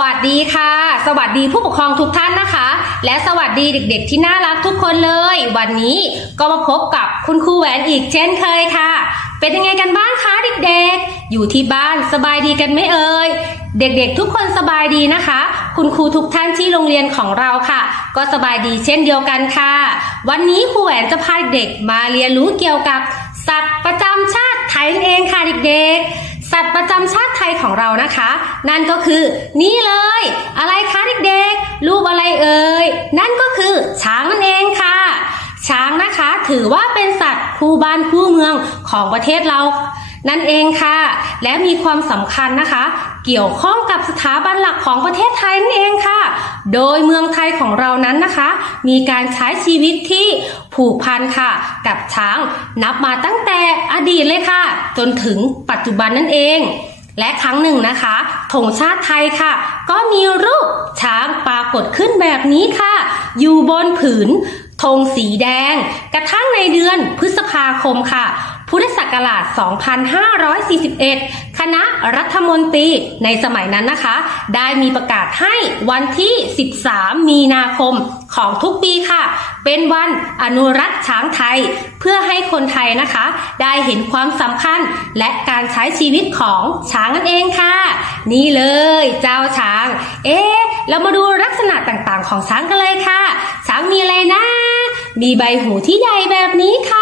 วัสดีค่ะ สวัสดีผู้ปกครองทุกท่านนะคะ และสวัสดีเด็กๆที่น่ารักทุกคนเลย วันนี้ก็มาพบกับคุณครูแหวนอีกเช่นเคยค่ะ เป็นยังไงกันบ้างคะเด็กๆ อยู่ที่บ้านสบายดีกันไหมเอ่ยเด็กๆ ทุกคนสบายดีนะคะ คุณครูทุกท่านที่โรงเรียนของเราค่ะ ก็สบายดีเช่นเดียวกันค่ะ วันนี้ครูแหวนจะพาเด็กมาเรียนรู้เกี่ยวกับ สัตว์ประจำชาติไทยเองค่ะเด็กๆ สัตว์ประจำชาติไทยของเรานะคะ นั่นก็คือนี่เลย อะไรคะเด็กๆ รูปอะไรเอ่ย นั่นก็คือช้างนั่นเองค่ะ ช้างนะคะถือว่าเป็นสัตว์คู่บ้านคู่เมืองของประเทศเรา นั่นเองค่ะ และมีความสำคัญนะคะ เกี่ยวข้องกับสถาบันหลักของประเทศไทยนั่นเองค่ะ โดยเมืองไทยของเรานั้นนะคะ มีการใช้ชีวิตที่ผูกพันค่ะ กับช้างนับมาตั้งแต่อดีตเลยค่ะ จนถึงปัจจุบันนั่นเองและครั้งหนึ่งนะคะธงชาติไทยค่ะ ก็มีรูปช้างปรากฏขึ้นแบบนี้ค่ะ อยู่บนผืนธงสีแดง กระทั่งในเดือนพฤษภา คมค่ะ พุทธศักราช 2541 คณะรัฐมนตรีในสมัยนั้นนะคะ ได้มีประกาศให้วันที่ 13 มีนาคมของทุกปีค่ะ เป็นวันอนุรักษ์ช้างไทย เพื่อให้คนไทยนะคะ ได้เห็นความสำคัญและการใช้ชีวิตของช้างนั่นเองค่ะ นี่เลยเจ้าช้าง เอ๊ะเรามาดูลักษณะต่างๆ ของช้างกันเลยค่ะ ช้างมีอะไรนะ มีใบหูที่ใหญ่แบบนี้ค่ะ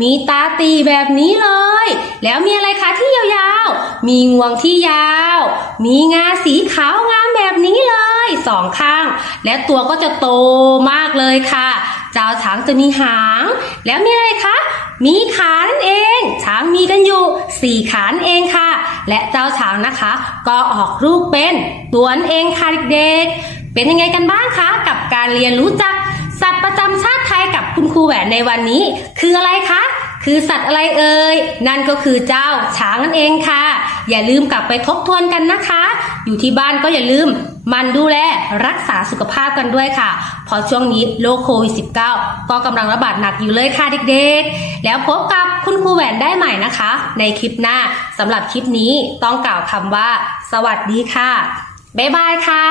มีตาตีแบบนี้เลย แล้วมีอะไรคะที่ยาวๆ มีงวงที่ยาว มีงาสีขาวงามแบบนี้เลยสองข้าง และตัวก็จะโตมากเลยค่ะ เจ้าช้างจะมีหาง แล้วมีอะไรคะมีขานั่นเอง ช้างมีกันอยู่สี่ขานเองค่ะ และเจ้าช้างนะคะ ก็ออกรูปเป็นตัวนเองค่ะเด็กๆเป็นยังไงกันบ้างคะ กับการเรียนรู้จักสัตว์ประจำชาติ รูแหวนในวันนี้ คืออะไรคะ คือสัตว์อะไรเอ่ย นั่นก็คือเจ้าช้างนั่นเองค่ะ อย่าลืมกลับไปทบทวนกันนะคะ อยู่ที่บ้านก็อย่าลืมมันดูแลรักษาสุขภาพกันด้วยค่ะ เพราะช่วงนี้โรคโควิด -19 ก็กำลังระบาดหนักอยู่เลยค่ะเด็กๆ แล้วพบกับคุณครูแหวนได้ใหม่นะคะ ในคลิปหน้าสำหรับคลิปนี้ต้องกล่าวคำว่า สวัสดีค่ะ บ๊ายบายค่ะ